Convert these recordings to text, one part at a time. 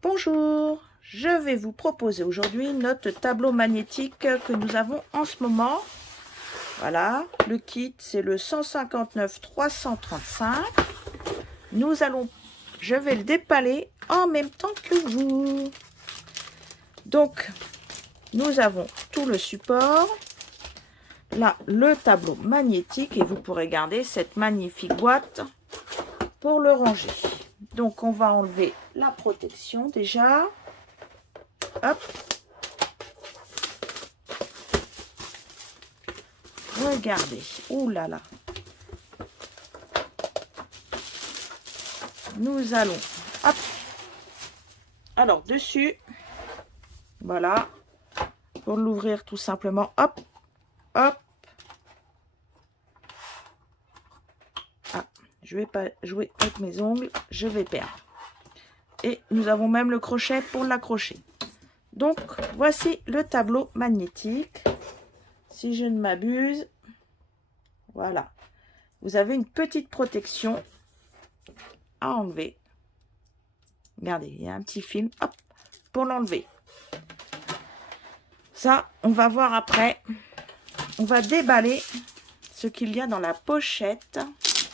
Bonjour, je vais vous proposer aujourd'hui notre tableau magnétique que nous avons en ce moment. Voilà, le kit c'est le 159 335. Je vais le déballer en même temps que vous. Donc, nous avons tout le support. Là, le tableau magnétique et vous pourrez garder cette magnifique boîte pour le ranger. Donc, on va enlever la protection déjà. Hop. Regardez. Ouh là là. Nous allons. Hop. Alors, dessus. Voilà. Pour l'ouvrir tout simplement. Hop. Hop. Ah, je vais pas jouer avec mes ongles. Je vais perdre. Et nous avons même le crochet pour l'accrocher. Donc, voici le tableau magnétique. Si je ne m'abuse, voilà. Vous avez une petite protection à enlever. Regardez, il y a un petit film, hop, pour l'enlever. Ça, on va voir après. On va déballer ce qu'il y a dans la pochette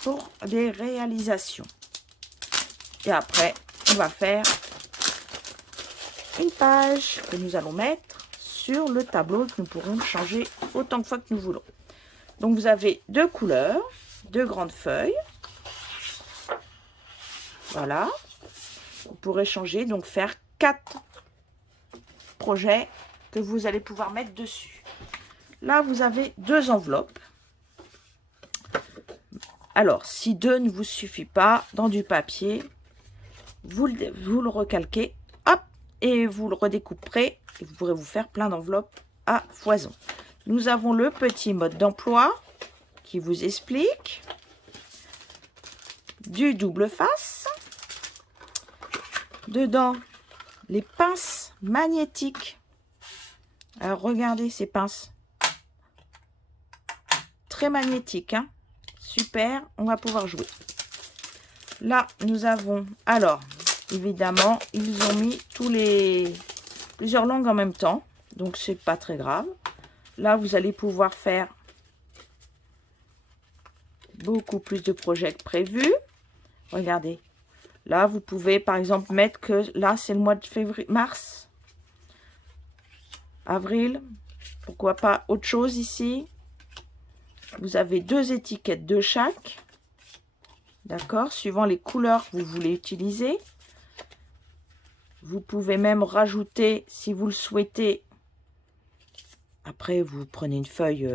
pour des réalisations. Et après, on va faire une page que nous allons mettre sur le tableau que nous pourrons changer autant de fois que nous voulons. Donc vous avez deux couleurs, deux grandes feuilles. Voilà. Vous pourrez changer, donc faire 4 projets que vous allez pouvoir mettre dessus. Là, vous avez 2 enveloppes. Alors, si 2 ne vous suffit pas, dans du papier, vous le recalquez, hop, et vous le redécouperez. Et vous pourrez vous faire plein d'enveloppes à foison. Nous avons le petit mode d'emploi qui vous explique. Du double face. Dedans, les pinces magnétiques. Alors, regardez ces pinces. Très magnétiques, hein. Super, on va pouvoir jouer. Là, nous avons... Alors, évidemment, ils ont mis plusieurs langues en même temps. Donc, c'est pas très grave. Là, vous allez pouvoir faire beaucoup plus de projets que prévu. Regardez. Là, vous pouvez, par exemple, mettre que... Là, c'est le mois de février, mars. Avril. Pourquoi pas autre chose ici. Vous avez 2 étiquettes de chaque. D'accord, suivant les couleurs que vous voulez utiliser. Vous pouvez même rajouter, si vous le souhaitez. Après, vous prenez une feuille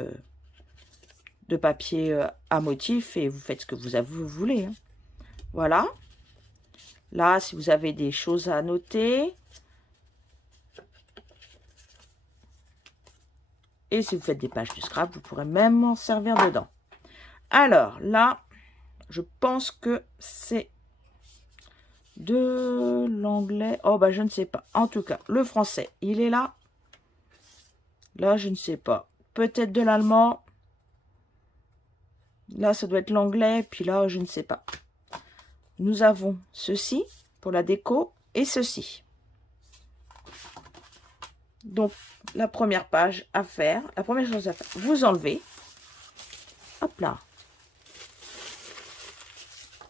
de papier à motif et vous faites ce que vous voulez. Hein. Voilà. Là, si vous avez des choses à noter. Et si vous faites des pages de scrap, vous pourrez même en servir dedans. Alors, là, je pense que c'est de l'anglais. Oh, bah, je ne sais pas. En tout cas, le français, il est là. Là, je ne sais pas. Peut-être de l'allemand. Là, ça doit être l'anglais. Puis là, je ne sais pas. Nous avons ceci pour la déco et ceci. Donc, la première page à faire, la première chose à faire, vous enlevez. Hop là.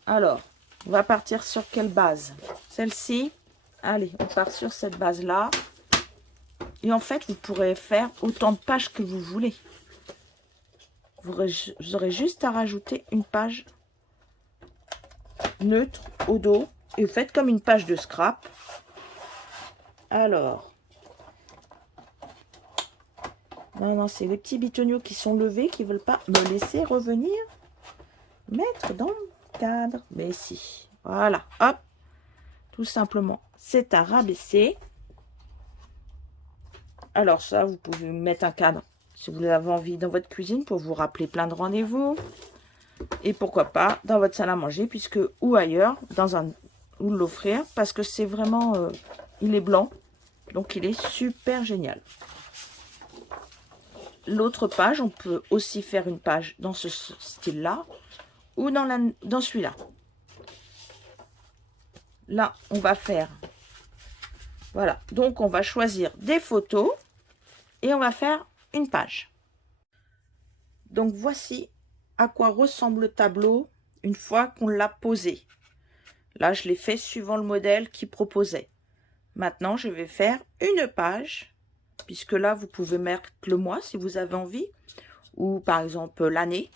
Alors, on va partir sur quelle base? Celle-ci. Allez, on part sur cette base-là. Et en fait, vous pourrez faire autant de pages que vous voulez. Vous aurez juste à rajouter une page neutre au dos. Et vous faites comme une page de scrap. Alors... Non, c'est les petits bitonniaux qui sont levés, qui ne veulent pas me laisser revenir mettre dans le cadre. Mais si, voilà, hop, tout simplement, c'est à rabaisser. Alors ça, vous pouvez mettre un cadre, si vous avez envie, dans votre cuisine, pour vous rappeler plein de rendez-vous. Et pourquoi pas, dans votre salle à manger, puisque, ou ailleurs, ou l'offrir, parce que c'est vraiment, il est blanc, donc il est super génial. L'autre page, on peut aussi faire une page dans ce style-là ou dans celui-là. Là, on va faire Voilà, donc on va choisir des photos et on va faire une page. Donc voici à quoi ressemble le tableau une fois qu'on l'a posé. Là, je l'ai fait suivant le modèle qui proposait. Maintenant, je vais faire une page, puisque là, vous pouvez mettre le mois si vous avez envie, ou par exemple l'année.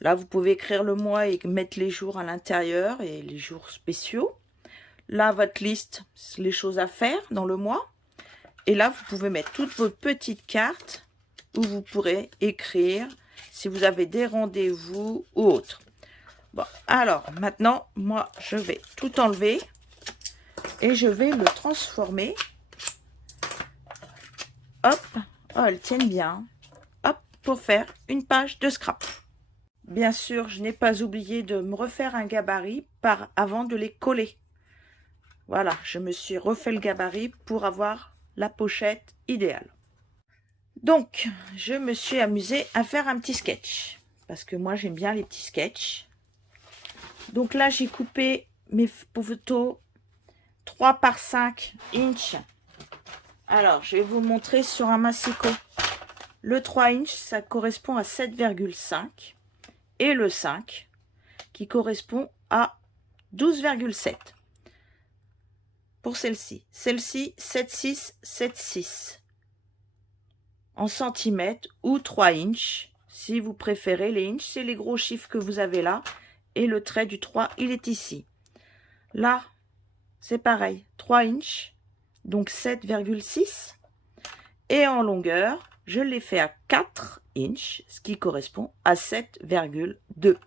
Là, vous pouvez écrire le mois et mettre les jours à l'intérieur et les jours spéciaux. Là, votre liste, les choses à faire dans le mois. Et là, vous pouvez mettre toutes vos petites cartes où vous pourrez écrire si vous avez des rendez-vous ou autre. Bon, alors, maintenant, moi, je vais tout enlever et je vais le transformer. Hop, oh, elles tiennent bien. Hop, pour faire une page de scrap. Bien sûr, je n'ai pas oublié de me refaire un gabarit avant de les coller. Voilà, je me suis refait le gabarit pour avoir la pochette idéale. Donc, je me suis amusée à faire un petit sketch. Parce que moi, j'aime bien les petits sketchs. Donc là, j'ai coupé mes photos 3 par 5 inches. Alors, je vais vous montrer sur un massicot. Le 3 inches, ça correspond à 7,5. Et le 5, qui correspond à 12,7. Pour celle-ci. Celle-ci, 7,6, 7,6. En centimètres ou 3 inches. Si vous préférez les inches, c'est les gros chiffres que vous avez là. Et le trait du 3, il est ici. Là, c'est pareil. 3 inches. Donc 7,6. Et en longueur, je l'ai fait à 4 inches. Ce qui correspond à 7,2.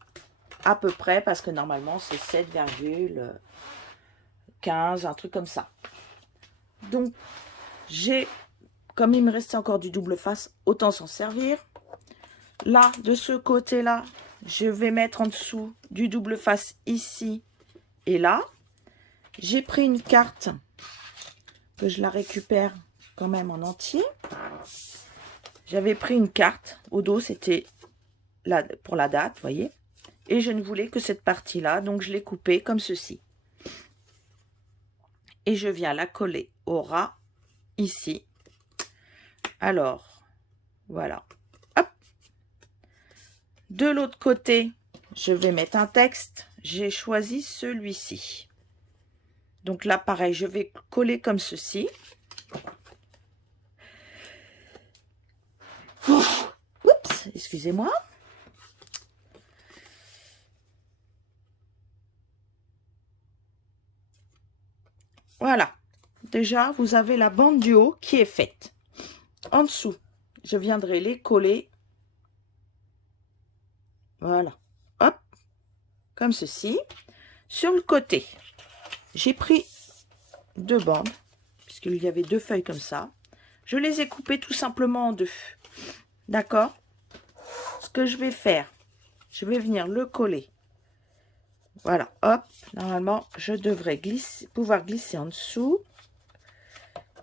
À peu près, parce que normalement, c'est 7,15, un truc comme ça. Donc, comme il me restait encore du double face, autant s'en servir. Là, de ce côté-là, je vais mettre en dessous du double face ici et là. J'ai pris une carte que je la récupère quand même en entier. J'avais pris une carte. Au dos, c'était pour la date, vous voyez. Et je ne voulais que cette partie-là, donc je l'ai coupée comme ceci. Et je viens la coller au ras ici. Alors, voilà. Hop. De l'autre côté, je vais mettre un texte. J'ai choisi celui-ci. Donc là, pareil, je vais coller comme ceci. Oups, excusez-moi. Voilà. Déjà, vous avez la bande du haut qui est faite. En dessous, je viendrai les coller. Voilà. Hop. Comme ceci. Sur le côté, j'ai pris 2 bandes, puisqu'il y avait 2 feuilles comme ça. Je les ai coupées tout simplement en 2. D'accord? Ce que je vais faire, je vais venir le coller. Voilà, hop. Normalement, je devrais pouvoir glisser en dessous.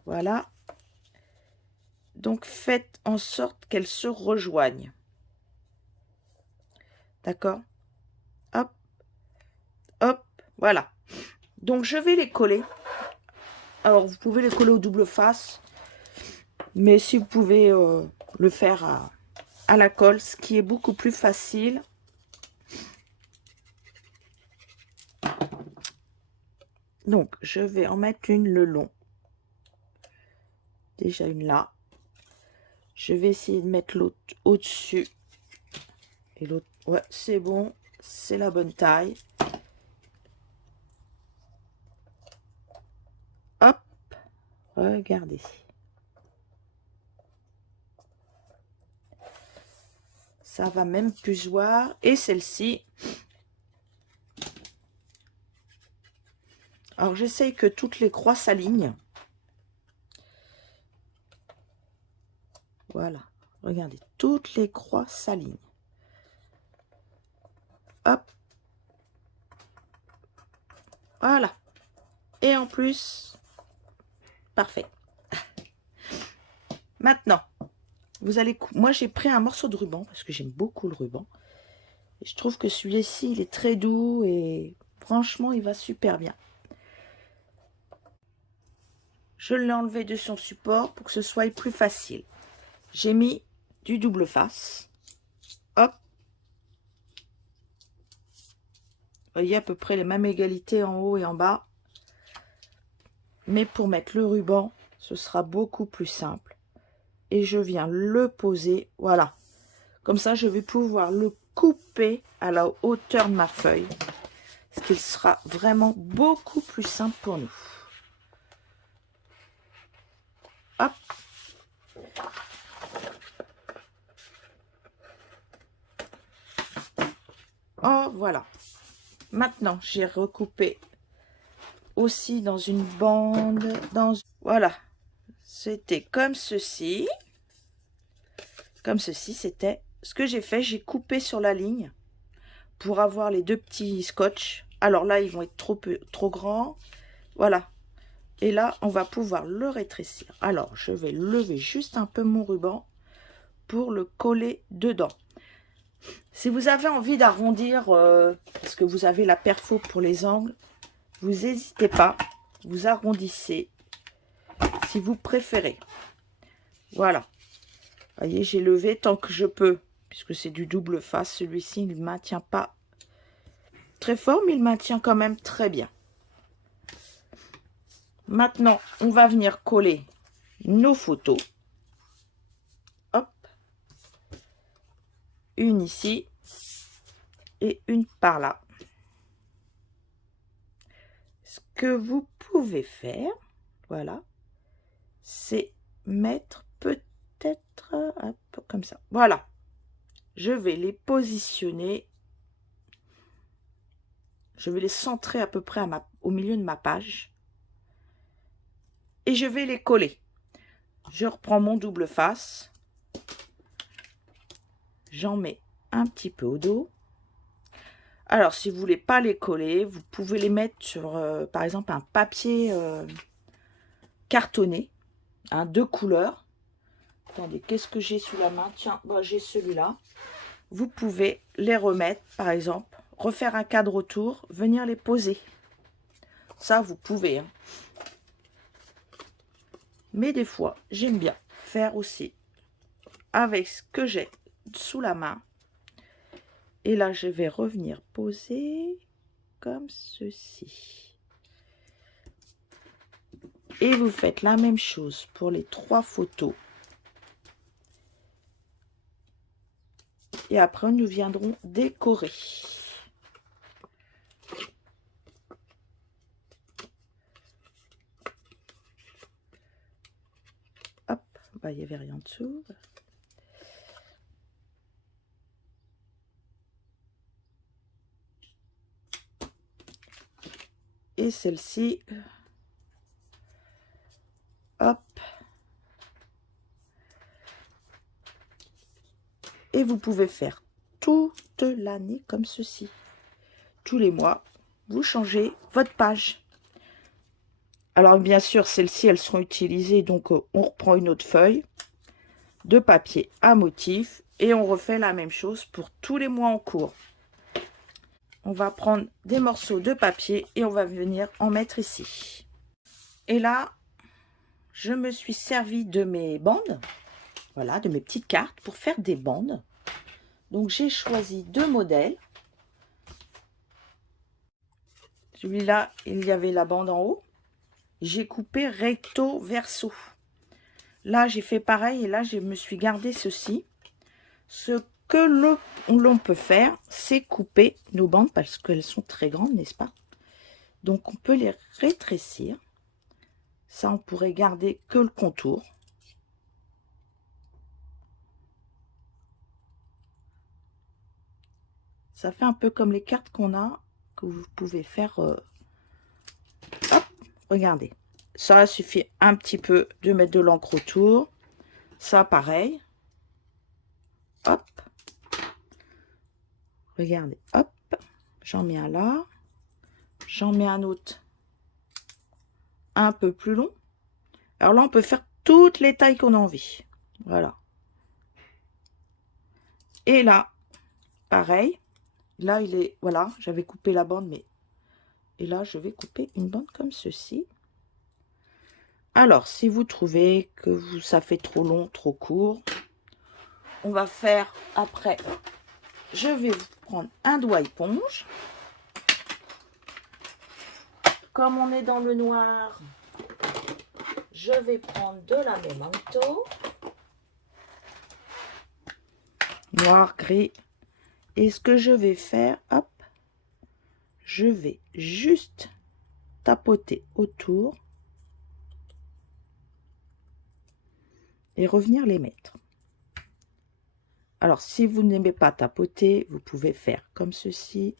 Voilà. Donc, faites en sorte qu'elles se rejoignent. D'accord? Hop. Hop. Voilà. Donc, je vais les coller. Alors, vous pouvez les coller au double face. Mais si vous pouvez le faire à la colle, ce qui est beaucoup plus facile. Donc, je vais en mettre une le long. Déjà une là. Je vais essayer de mettre l'autre au-dessus. Et l'autre, ouais, c'est bon. C'est la bonne taille. Hop. Regardez. Ça va même plus voir. Et celle-ci. Alors, j'essaye que toutes les croix s'alignent. Voilà. Regardez. Toutes les croix s'alignent. Hop. Voilà. Et en plus, parfait. Maintenant, vous allez... Moi, j'ai pris un morceau de ruban parce que j'aime beaucoup le ruban. Et je trouve que celui-ci, il est très doux et franchement, il va super bien. Je l'ai enlevé de son support pour que ce soit plus facile. J'ai mis du double face. Hop. Vous voyez à peu près les mêmes égalités en haut et en bas. Mais pour mettre le ruban, ce sera beaucoup plus simple. Et je viens le poser, voilà. Comme ça, je vais pouvoir le couper à la hauteur de ma feuille. Ce qui sera vraiment beaucoup plus simple pour nous. Hop. Oh, voilà. Maintenant, j'ai recoupé aussi dans une bande. Voilà. C'était comme ceci. Comme ceci, c'était ce que j'ai fait. J'ai coupé sur la ligne pour avoir les deux petits scotch. Alors là, ils vont être trop grands. Voilà. Et là, on va pouvoir le rétrécir. Alors, je vais lever juste un peu mon ruban pour le coller dedans. Si vous avez envie d'arrondir, parce que vous avez la perfo pour les angles, vous n'hésitez pas, vous arrondissez si vous préférez. Voilà. Vous voyez, j'ai levé tant que je peux, puisque c'est du double face. Celui-ci, il ne maintient pas très fort, mais il maintient quand même très bien. Maintenant, on va venir coller nos photos. Hop. Une ici et une par là. Ce que vous pouvez faire, voilà, c'est mettre peut-être un peu comme ça. Voilà. Je vais les positionner. Je vais les centrer à peu près au milieu de ma page. Et je vais les coller. Je reprends mon double face. J'en mets un petit peu au dos. Alors, si vous ne voulez pas les coller, vous pouvez les mettre sur, par exemple, un papier cartonné, hein, de couleurs. Attendez, qu'est-ce que j'ai sous la main? Tiens, bah, j'ai celui-là. Vous pouvez les remettre, par exemple, refaire un cadre autour, venir les poser. Ça, vous pouvez. Hein. Mais des fois, j'aime bien faire aussi avec ce que j'ai sous la main. Et là, je vais revenir poser comme ceci. Et vous faites la même chose pour les 3 photos. Et après, nous viendrons décorer. Hop, bah, il n'y avait rien en dessous. Et celle-ci, hop. Et vous pouvez faire toute l'année comme ceci. Tous les mois, vous changez votre page. Alors bien sûr, celles-ci, elles seront utilisées. Donc on reprend une autre feuille de papier à motif. Et on refait la même chose pour tous les mois en cours. On va prendre des morceaux de papier et on va venir en mettre ici. Et là, je me suis servi de mes bandes. Voilà, de mes petites cartes pour faire des bandes. Donc, j'ai choisi 2 modèles. Celui-là, il y avait la bande en haut. J'ai coupé recto verso. Là, j'ai fait pareil et là, je me suis gardé ceci. Ce que l'on peut faire, c'est couper nos bandes parce qu'elles sont très grandes, n'est-ce pas? Donc, on peut les rétrécir. Ça, on pourrait garder que le contour. Ça fait un peu comme les cartes qu'on a, que vous pouvez faire. Hop, regardez. Ça suffit un petit peu de mettre de l'encre autour. Ça, pareil. Hop. Regardez, hop. J'en mets un là. J'en mets un autre un peu plus long. Alors là, on peut faire toutes les tailles qu'on a envie. Voilà. Et là, pareil. Là, il est... Voilà, j'avais coupé la bande, mais... Et là, je vais couper une bande comme ceci. Alors, si vous trouvez que ça fait trop long, trop court, on va faire après. Je vais vous prendre un doigt éponge. Comme on est dans le noir, je vais prendre de la Memento. Noir, gris. Et ce que je vais faire, hop, je vais juste tapoter autour et revenir les mettre. Alors, si vous n'aimez pas tapoter, vous pouvez faire comme ceci.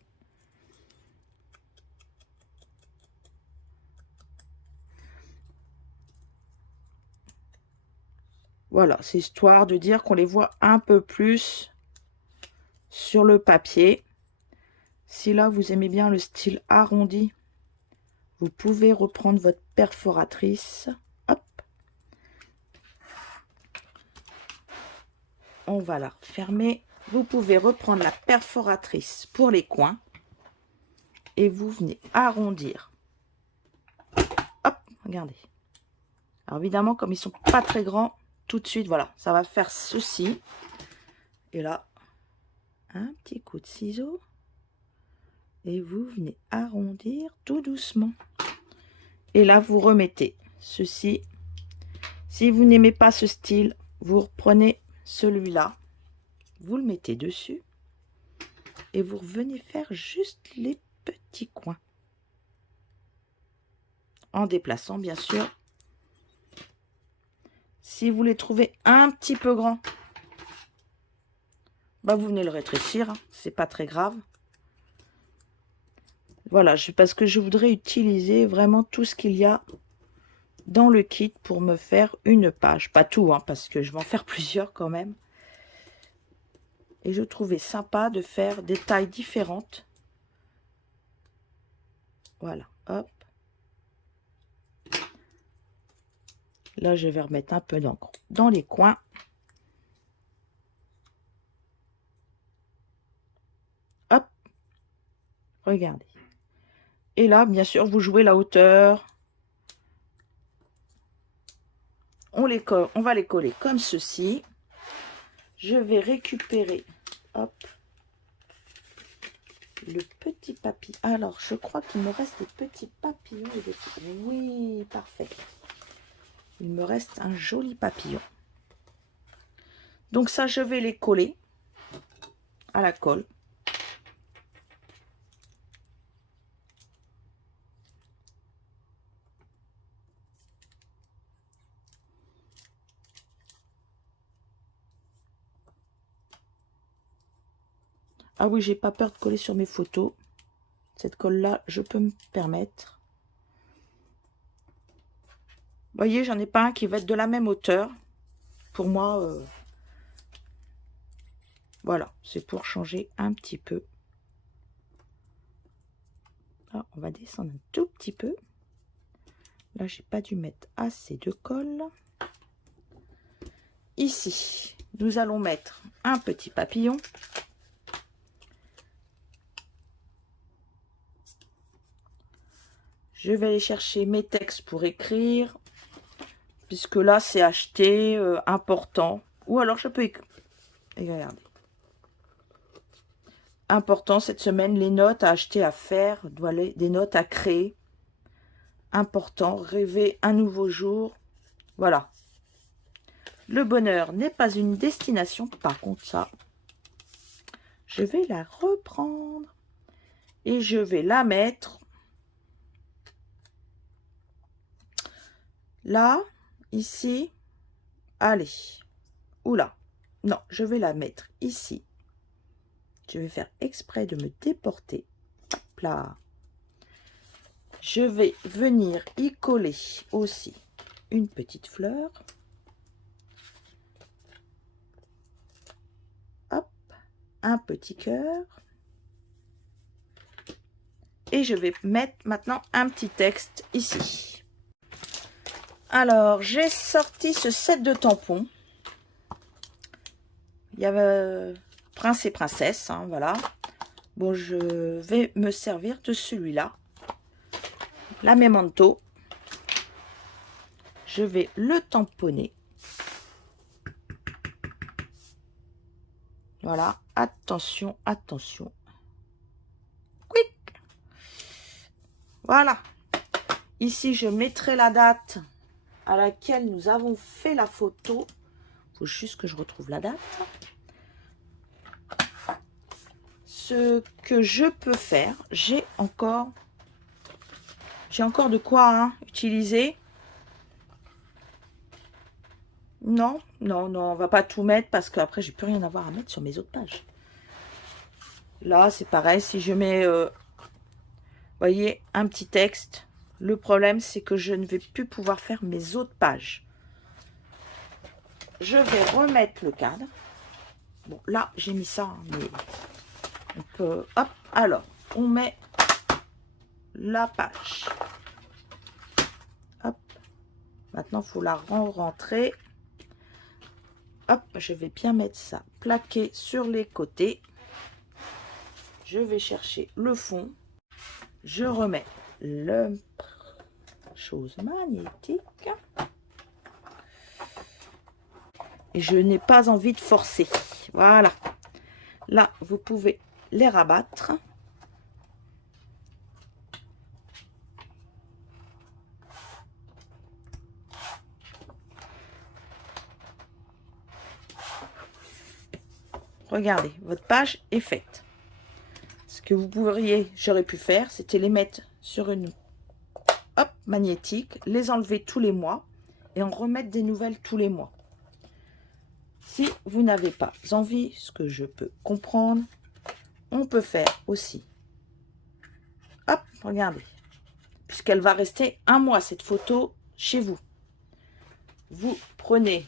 Voilà, c'est histoire de dire qu'on les voit un peu plus sur le papier. Si là, vous aimez bien le style arrondi, vous pouvez reprendre votre perforatrice. Hop. On va la fermer. Vous pouvez reprendre la perforatrice pour les coins. Et vous venez arrondir. Hop, regardez. Alors évidemment, comme ils sont pas très grands, tout de suite, voilà, ça va faire ceci. Et là, un petit coup de ciseau. Et vous venez arrondir tout doucement. Et là, vous remettez ceci. Si vous n'aimez pas ce style, vous reprenez celui-là. Vous le mettez dessus. Et vous revenez faire juste les petits coins. En déplaçant, bien sûr. Si vous les trouvez un petit peu grands, bah vous venez le rétrécir. Hein, c'est pas très grave. Voilà, parce que je voudrais utiliser vraiment tout ce qu'il y a dans le kit pour me faire une page. Pas tout, hein, parce que je vais en faire plusieurs quand même. Et je trouvais sympa de faire des tailles différentes. Voilà, hop. Là, je vais remettre un peu d'encre dans les coins. Hop, regardez. Et là, bien sûr, vous jouez la hauteur. On va les coller comme ceci. Je vais récupérer, hop, le petit papillon. Alors, je crois qu'il me reste des petits papillons. Et des... Oui, parfait. Il me reste un joli papillon. Donc ça, je vais les coller à la colle. Ah oui, j'ai pas peur de coller sur mes photos. Cette colle-là, je peux me permettre. Vous voyez, j'en ai pas un qui va être de la même hauteur. Pour moi, voilà, c'est pour changer un petit peu. Ah, on va descendre un tout petit peu. Là, j'ai pas dû mettre assez de colle. Ici, nous allons mettre un petit papillon. Je vais aller chercher mes textes pour écrire. Puisque là, c'est acheté, important. Ou alors, je peux écrire. Et regardez. Important cette semaine, les notes à acheter, à faire, des notes à créer. Important, rêver un nouveau jour. Voilà. Le bonheur n'est pas une destination. Par contre, ça, je vais la reprendre. Et je vais la mettre là, ici. Allez. Oula. Non, je vais la mettre ici. Je vais faire exprès de me déporter. Hop là. Je vais venir y coller aussi une petite fleur. Hop, un petit cœur. Et je vais mettre maintenant un petit texte ici. Alors, j'ai sorti ce set de tampons. Il y avait Prince et Princesse, hein, voilà. Bon, je vais me servir de celui-là. La Memento. je vais le tamponner. Voilà, attention, attention. Quick. Voilà. Ici, je mettrai la date à laquelle nous avons fait la photo. Il faut juste que je retrouve la date. Ce que je peux faire, j'ai encore de quoi utiliser. Non, non, non, on va pas tout mettre parce qu'après, j'ai plus rien à voir à mettre sur mes autres pages. Là, c'est pareil, si je mets, voyez, un petit texte, le problème, c'est que je ne vais plus pouvoir faire mes autres pages. Je vais remettre le cadre. Bon, là, j'ai mis ça, mais on peut... Hop, alors, on met la page. Hop, maintenant, il faut la rentrer. Hop, je vais bien mettre ça plaqué sur les côtés. Je vais chercher le fond. Je remets le chose magnétique. Et je n'ai pas envie de forcer. Voilà. Là, vous pouvez les rabattre. Regardez, votre page est faite. Ce que vous pourriez, j'aurais pu faire, c'était les mettre sur une magnétique, les enlever tous les mois et en remettre des nouvelles tous les mois. Si vous n'avez pas envie, ce que je peux comprendre, on peut faire aussi. Hop, regardez. Puisqu'elle va rester un mois, cette photo, chez vous. Vous prenez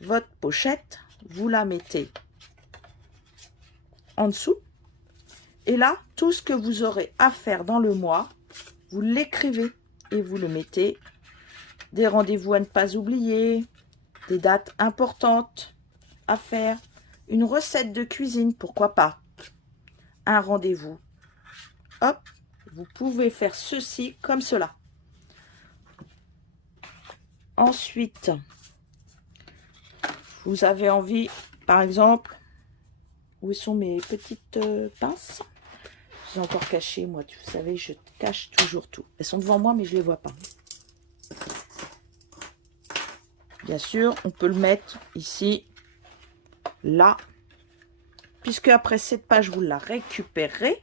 votre pochette, vous la mettez en dessous. Et là, tout ce que vous aurez à faire dans le mois, vous l'écrivez et vous le mettez. Des rendez-vous à ne pas oublier, des dates importantes à faire, une recette de cuisine, pourquoi pas, un rendez-vous. Hop, vous pouvez faire ceci comme cela. Ensuite, vous avez envie, par exemple, où sont mes petites pinces? J'ai encore caché, moi, vous savez, je cache toujours tout. Elles sont devant moi, mais je ne les vois pas. Bien sûr, on peut le mettre ici, là, puisque après cette page, vous la récupérez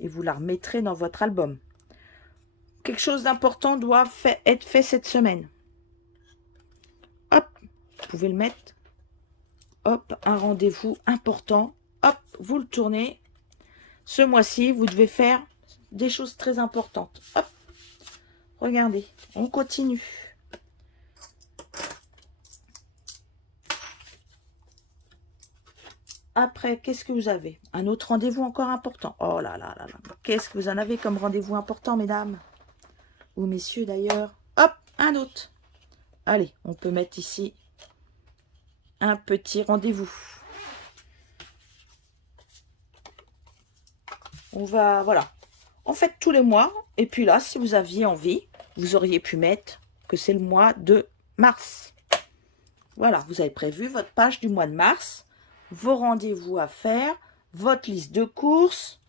et vous la remettrez dans votre album. Quelque chose d'important doit être fait cette semaine. Hop, vous pouvez le mettre. Hop, un rendez-vous important. Hop, vous le tournez. Ce mois-ci, vous devez faire des choses très importantes. Hop, regardez, on continue. Après, qu'est-ce que vous avez? Un autre rendez-vous encore important. Oh là là là là. Qu'est-ce que vous en avez comme rendez-vous important, mesdames? Ou messieurs, d'ailleurs. Hop, un autre. Allez, on peut mettre ici un petit rendez-vous. On va, voilà. En fait, tous les mois. Et puis là, si vous aviez envie, vous auriez pu mettre que c'est le mois de mars. Voilà, vous avez prévu votre page du mois de mars, vos rendez-vous à faire, votre liste de courses.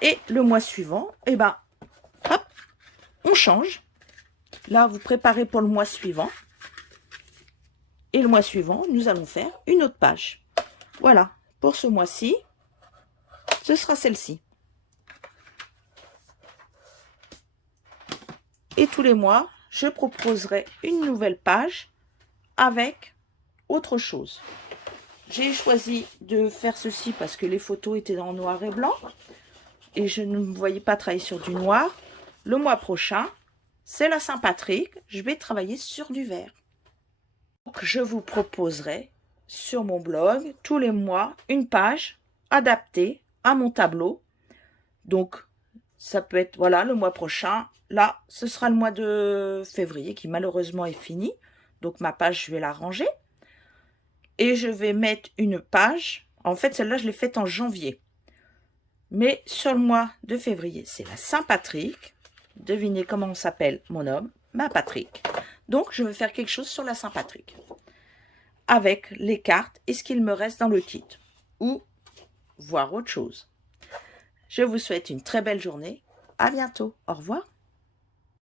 Et le mois suivant, eh ben, hop, on change. Là, vous préparez pour le mois suivant. Et le mois suivant, nous allons faire une autre page. Voilà, pour ce mois-ci, ce sera celle-ci. Et tous les mois, je proposerai une nouvelle page avec autre chose. J'ai choisi de faire ceci parce que les photos étaient en noir et blanc. Et je ne me voyais pas travailler sur du noir. Le mois prochain, c'est la Saint-Patrick. Je vais travailler sur du vert. Donc, je vous proposerai sur mon blog tous les mois une page adaptée à mon tableau. Donc, ça peut être, voilà, le mois prochain. Là, ce sera le mois de février qui malheureusement est fini. Donc, ma page, je vais la ranger. Et je vais mettre une page. En fait, celle-là, je l'ai faite en janvier. Mais sur le mois de février, c'est la Saint-Patrick. Devinez comment s'appelle mon homme? Patrick. Donc, je veux faire quelque chose sur la Saint-Patrick. Avec les cartes et ce qu'il me reste dans le kit. Ou voir autre chose. Je vous souhaite une très belle journée. À bientôt. Au revoir.